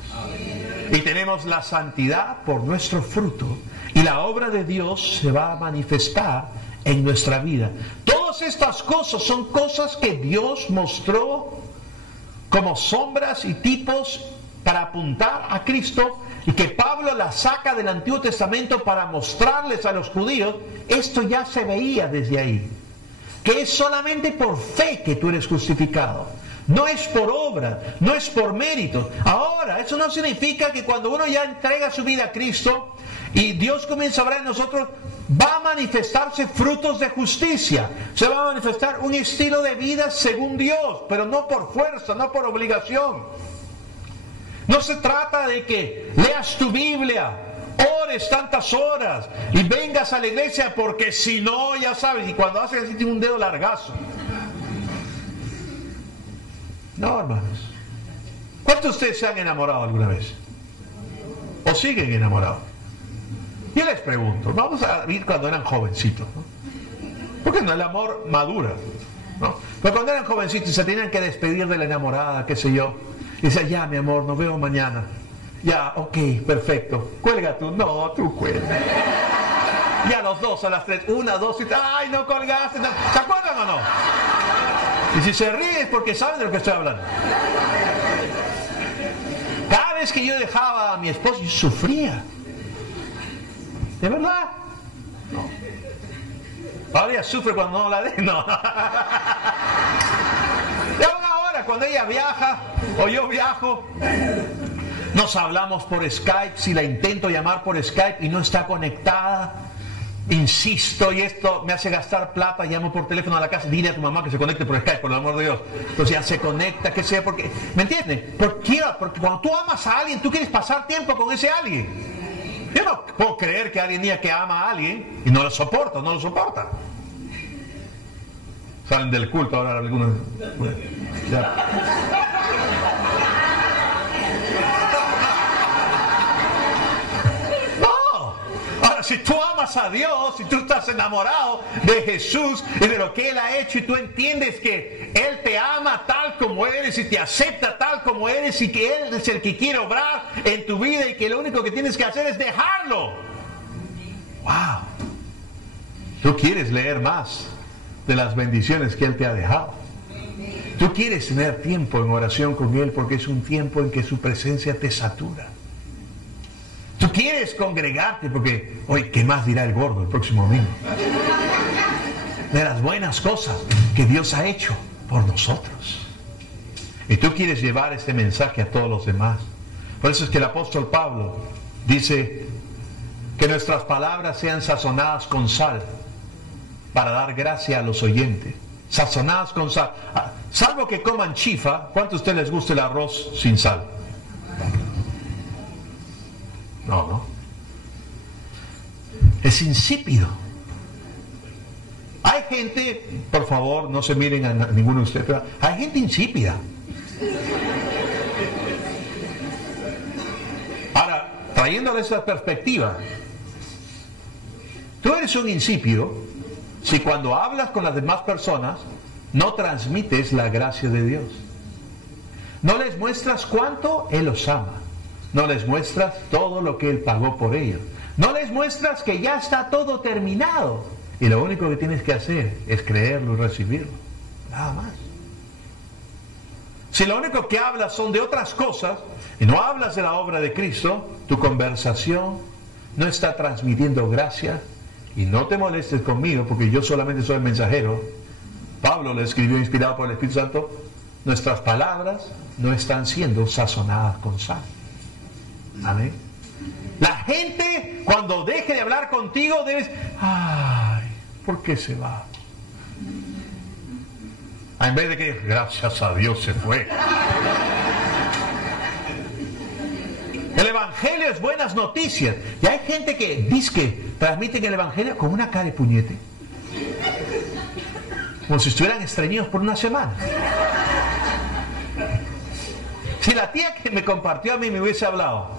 Y tenemos la santidad por nuestro fruto. Y la obra de Dios se va a manifestar en nuestra vida. Todas estas cosas son cosas que Dios mostró como sombras y tipos para apuntar a Cristo, y que Pablo las saca del Antiguo Testamento para mostrarles a los judíos. Esto ya se veía desde ahí, que es solamente por fe que tú eres justificado. No es por obra, no es por mérito. Ahora, eso no significa que cuando uno ya entrega su vida a Cristo y Dios comienza a obrar en nosotros, va a manifestarse frutos de justicia. Se va a manifestar un estilo de vida según Dios, pero no por fuerza, no por obligación. No se trata de que leas tu Biblia, ores tantas horas y vengas a la iglesia, porque si no, ya sabes, y cuando haces así tiene un dedo largazo. No, hermanos. ¿Cuántos de ustedes se han enamorado alguna vez? ¿O siguen enamorados? Yo les pregunto, vamos a ver cuando eran jovencitos, ¿no? Porque no, el amor madura, ¿no? Pero cuando eran jovencitos y se tenían que despedir de la enamorada, qué sé yo, y decían, ya mi amor, nos vemos mañana. Ya, ok, perfecto. Cuelga tú. No, tú cuelga. Y a los 2, a las 3, 1, 2, y ¡ay, no colgaste! No. ¿Se acuerdan o no? Y si se ríe es porque saben de lo que estoy hablando. Cada vez que yo dejaba a mi esposo, yo sufría. ¿De verdad? No. Ahora ella sufre cuando no la dejo. No. Y aún ahora, cuando ella viaja o yo viajo, nos hablamos por Skype. Si la intento llamar por Skype y no está conectada, insisto y esto me hace gastar plata, llamo por teléfono a la casa, dile a tu mamá que se conecte por Skype, por el amor de Dios. Entonces ya se conecta, que sea, porque, ¿me entiendes? Porque cuando tú amas a alguien, tú quieres pasar tiempo con ese alguien. Yo no puedo creer que alguien diga que ama a alguien y no lo soporta, no lo soporta. Salen del culto ahora algunos. Ya. Si tú amas a Dios, si tú estás enamorado de Jesús y de lo que Él ha hecho y tú entiendes que Él te ama tal como eres y te acepta tal como eres y que Él es el que quiere obrar en tu vida y que lo único que tienes que hacer es dejarlo. ¡Wow! Tú quieres leer más de las bendiciones que Él te ha dejado. Tú quieres tener tiempo en oración con Él porque es un tiempo en que su presencia te satura. Tú quieres congregarte porque, oye, ¿qué más dirá el gordo el próximo domingo? De las buenas cosas que Dios ha hecho por nosotros. Y tú quieres llevar este mensaje a todos los demás. Por eso es que el apóstol Pablo dice que nuestras palabras sean sazonadas con sal para dar gracia a los oyentes. Sazonadas con sal. Salvo que coman chifa, ¿cuánto a ustedes les gusta el arroz sin sal? No. Es insípido. Hay gente, por favor, no se miren a ninguno de ustedes, pero hay gente insípida. Ahora, trayéndole esa perspectiva, tú eres un insípido si cuando hablas con las demás personas no transmites la gracia de Dios. No les muestras cuánto Él los ama. No les muestras todo lo que Él pagó por ellos. No les muestras que ya está todo terminado. Y lo único que tienes que hacer es creerlo y recibirlo. Nada más. Si lo único que hablas son de otras cosas y no hablas de la obra de Cristo, tu conversación no está transmitiendo gracia. Y no te molestes conmigo porque yo solamente soy el mensajero. Pablo le escribió inspirado por el Espíritu Santo. Nuestras palabras no están siendo sazonadas con sal. Amén. La gente cuando deje de hablar contigo debes, ay, ¿por qué se va? En vez de que gracias a Dios se fue. El evangelio es buenas noticias. Y hay gente que dice que transmiten el evangelio con una cara de puñete, como si estuvieran estreñidos por una semana. Si la tía que me compartió a mí me hubiese hablado,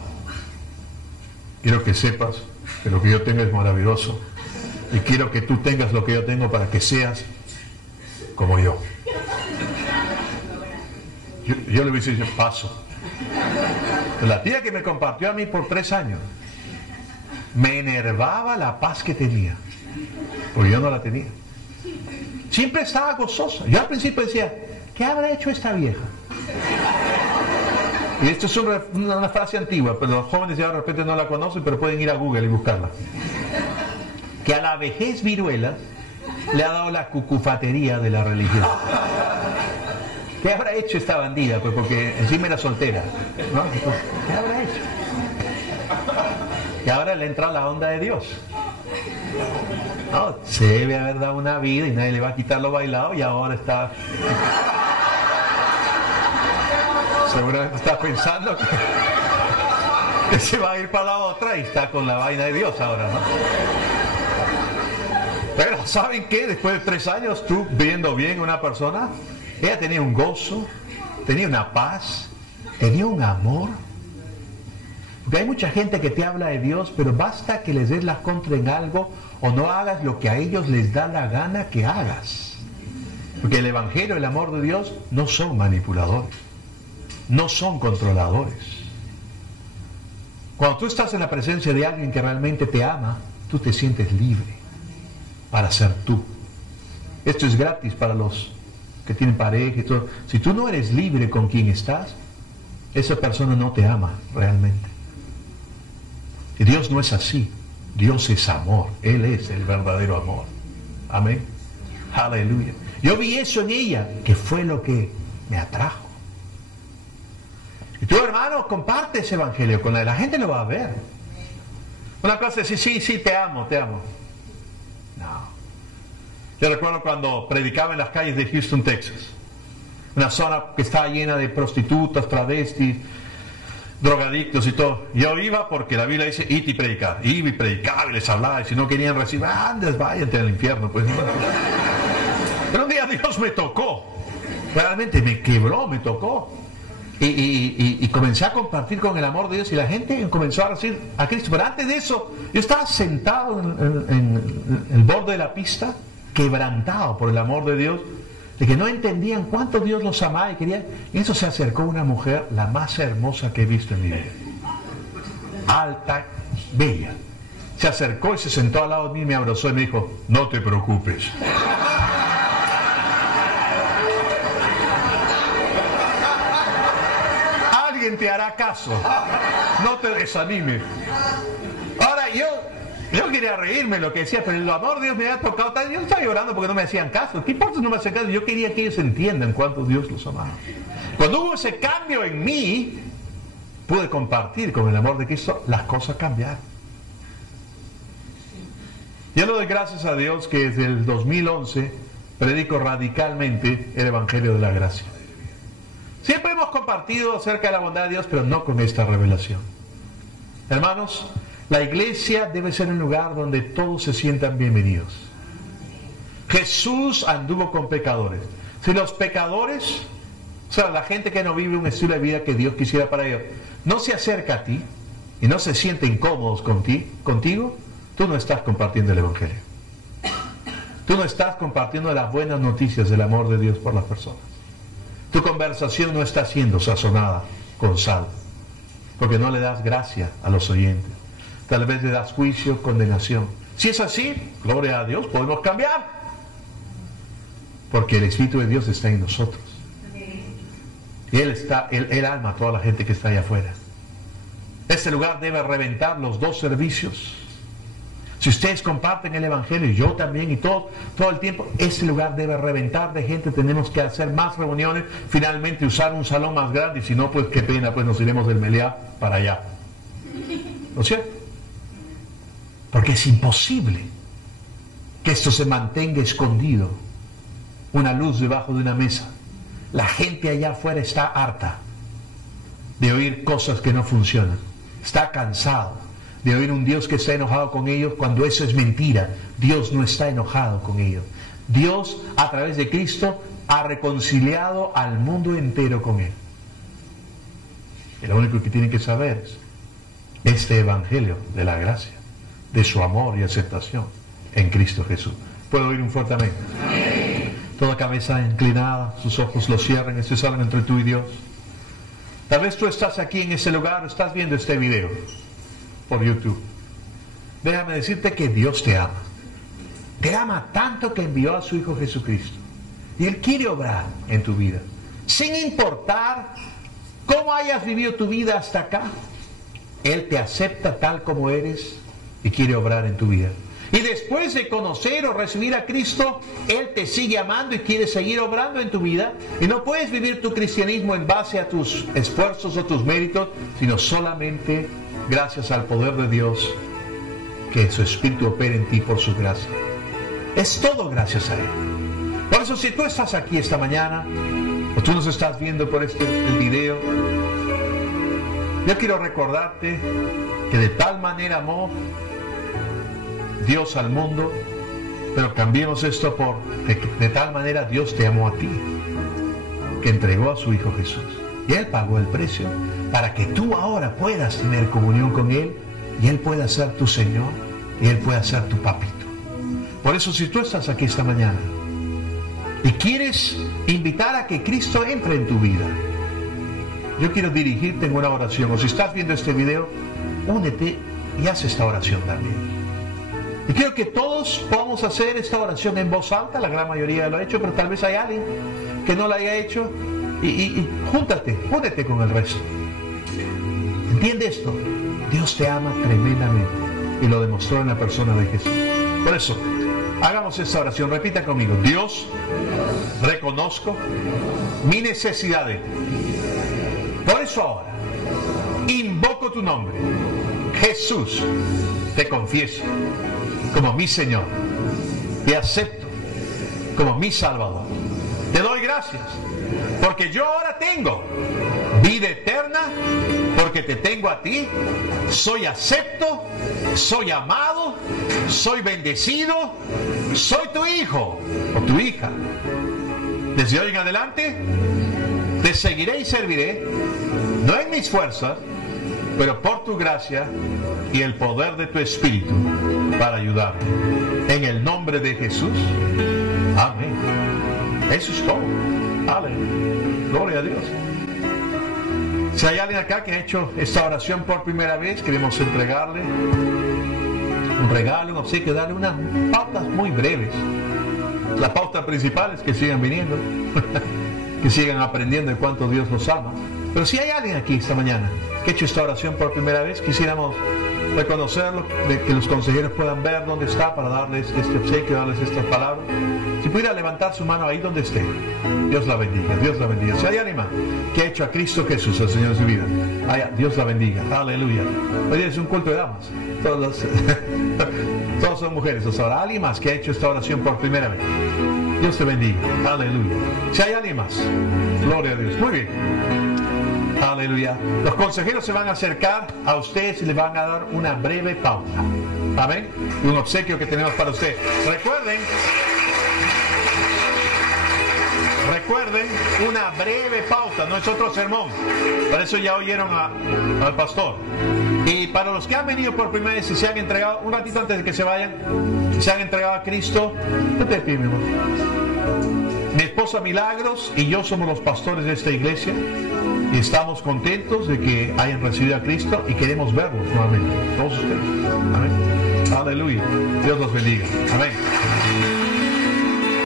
quiero que sepas que lo que yo tengo es maravilloso y quiero que tú tengas lo que yo tengo para que seas como yo. Yo le hubiese dicho, paso. La tía que me compartió a mí por 3 años me enervaba la paz que tenía, porque yo no la tenía. Siempre estaba gozosa. Yo al principio decía, ¿qué habrá hecho esta vieja? Y esto es una frase antigua, pero los jóvenes ya de repente no la conocen, pero pueden ir a Google y buscarla. Que a la vejez viruela le ha dado la cucufatería de la religión. ¿Qué habrá hecho esta bandida? Pues porque encima era soltera, ¿no? Entonces, ¿qué habrá hecho? Y ahora le entra la onda de Dios. No, se debe haber dado una vida y nadie le va a quitar lo bailado y ahora está... Seguramente está pensando que se va a ir para la otra y está con la vaina de Dios ahora, ¿no? Pero ¿saben qué? Después de 3 años, tú viendo bien a una persona, ella tenía un gozo, tenía una paz, tenía un amor. Porque hay mucha gente que te habla de Dios, pero basta que les des la contra en algo o no hagas lo que a ellos les da la gana que hagas. Porque el Evangelio, el amor de Dios, no son manipuladores. No son controladores. Cuando tú estás en la presencia de alguien que realmente te ama, tú te sientes libre para ser tú. Esto es gratis para los que tienen pareja y todo. Si tú no eres libre con quien estás, esa persona no te ama realmente. Y Dios no es así. Dios es amor. Él es el verdadero amor. Amén. Aleluya. Yo vi eso en ella, que fue lo que me atrajo. Y tú, hermano, comparte ese evangelio con la gente, lo va a ver. Una cosa es decir, sí, te amo, te amo. No. Yo recuerdo cuando predicaba en las calles de Houston, Texas. Una zona que estaba llena de prostitutas, travestis, drogadictos y todo. Yo iba porque la Biblia dice, id y predicar. Iba y predicaba y les hablaba. Y si no querían recibir, andes, váyanse al infierno. Pues. Pero un día Dios me tocó. Realmente me quebró, me tocó. Y comencé a compartir con el amor de Dios y la gente comenzó a recibir a Cristo. Pero antes de eso, yo estaba sentado en el borde de la pista, quebrantado por el amor de Dios, de que no entendían cuánto Dios los amaba y querían. Y eso se acercó una mujer, la más hermosa que he visto en mi vida. Alta, bella. Se acercó y se sentó al lado de mí, me abrazó y me dijo, no te preocupes. Alguien te hará caso. No te desanimes. Ahora yo quería reírme lo que decía, pero el amor de Dios me había tocado. Yo no estaba llorando porque no me hacían caso. ¿Qué importa si no me hacían caso? Yo quería que ellos entiendan cuánto Dios los amaba. Cuando hubo ese cambio en mí, pude compartir con el amor de Cristo, las cosas cambiaron. Yo le doy gracias a Dios que desde el 2011 predico radicalmente el Evangelio de la Gracia. Siempre hemos compartido acerca de la bondad de Dios, pero no con esta revelación. Hermanos, la iglesia debe ser un lugar donde todos se sientan bienvenidos. Jesús anduvo con pecadores. Si los pecadores, o sea, la gente que no vive un estilo de vida que Dios quisiera para ellos, no se acerca a ti y no se siente incómodos contigo, tú no estás compartiendo el Evangelio. Tú no estás compartiendo las buenas noticias del amor de Dios por las personas. Tu conversación no está siendo sazonada con sal, porque no le das gracia a los oyentes. Tal vez le das juicio, condenación. Si es así, gloria a Dios, podemos cambiar. Porque el Espíritu de Dios está en nosotros. Y Él ama a toda la gente que está allá afuera. Este lugar debe reventar los dos servicios. Si ustedes comparten el Evangelio, y yo también, y todo el tiempo, ese lugar debe reventar de gente. Tenemos que hacer más reuniones, finalmente usar un salón más grande, y si no, pues qué pena, pues nos iremos del Meliá para allá. ¿No es cierto? Porque es imposible que esto se mantenga escondido, una luz debajo de una mesa. La gente allá afuera está harta de oír cosas que no funcionan, está cansado de oír un Dios que está enojado con ellos, cuando eso es mentira. Dios no está enojado con ellos. Dios, a través de Cristo, ha reconciliado al mundo entero con Él. Y lo único que tienen que saber es este Evangelio de la gracia, de su amor y aceptación en Cristo Jesús. ¿Puedo oír un fuerte amén? Amén. Toda cabeza inclinada, sus ojos los cierren y se salen entre tú y Dios. Tal vez tú estás aquí en ese lugar, estás viendo este video por YouTube. Déjame decirte que Dios te ama. Te ama tanto que envió a su Hijo Jesucristo. Y Él quiere obrar en tu vida. Sin importar cómo hayas vivido tu vida hasta acá, Él te acepta tal como eres y quiere obrar en tu vida. Y después de conocer o recibir a Cristo, Él te sigue amando y quiere seguir obrando en tu vida. Y no puedes vivir tu cristianismo en base a tus esfuerzos o tus méritos, sino solamente gracias al poder de Dios, que su Espíritu opera en ti por su gracia. Es todo gracias a Él. Por eso, si tú estás aquí esta mañana, o tú nos estás viendo por el video, yo quiero recordarte que de tal manera amó Dios al mundo, pero cambiemos esto por de tal manera Dios te amó a ti, que entregó a su Hijo Jesús. Y Él pagó el precio para que tú ahora puedas tener comunión con Él, y Él pueda ser tu Señor, y Él pueda ser tu papito. Por eso, si tú estás aquí esta mañana y quieres invitar a que Cristo entre en tu vida, yo quiero dirigirte en una oración. O si estás viendo este video, únete y haz esta oración también. Y quiero que todos podamos hacer esta oración en voz alta. La gran mayoría lo ha hecho, pero tal vez hay alguien que no la haya hecho. Y únete con el resto. ¿Entiende esto? Dios te ama tremendamente, y lo demostró en la persona de Jesús. Por eso, hagamos esta oración. Repita conmigo. Dios, reconozco mi necesidad de ti. Por eso ahora invoco tu nombre. Jesús, te confieso como mi Señor Te acepto como mi Salvador. Te doy gracias, porque yo ahora tengo vida eterna, porque te tengo a ti. Soy acepto, soy amado, soy bendecido, soy tu hijo o tu hija. Desde hoy en adelante te seguiré y serviré, no en mis fuerzas, pero por tu gracia y el poder de tu Espíritu para ayudarme. En el nombre de Jesús. Amén. Eso es todo. Aleluya. Gloria a Dios. Si hay alguien acá que ha hecho esta oración por primera vez, queremos entregarle un regalo, un obsequio, darle unas pautas muy breves. La pauta principal es que sigan viniendo, que sigan aprendiendo de cuánto Dios los ama. Pero si hay alguien aquí esta mañana que ha hecho esta oración por primera vez, quisiéramos reconocerlo, de que los consejeros puedan ver dónde está para darles este obsequio, darles estas palabras. Si pudiera levantar su mano ahí donde esté. Dios la bendiga, Dios la bendiga. Si hay alguien más que ha hecho a Cristo Jesús el Señor de su vida, Dios la bendiga, aleluya. Hoy es un culto de damas, todos son mujeres. O sea, alguien más que ha hecho esta oración por primera vez, Dios te bendiga, aleluya. Si hay alguien más, gloria a Dios. Muy bien, aleluya. Los consejeros se van a acercar a ustedes y les van a dar una breve pauta, amén, un obsequio que tenemos para usted. Recuerden, una breve pauta, no es otro sermón. Por eso ya oyeron al pastor. Y para los que han venido por primera vez y se han entregado, un ratito antes de que se vayan, si se han entregado a Cristo, no te pido, mi amor. Mi esposa Milagros y yo somos los pastores de esta iglesia y estamos contentos de que hayan recibido a Cristo y queremos verlos nuevamente, todos ustedes. Amén. Aleluya. Dios los bendiga. Amén.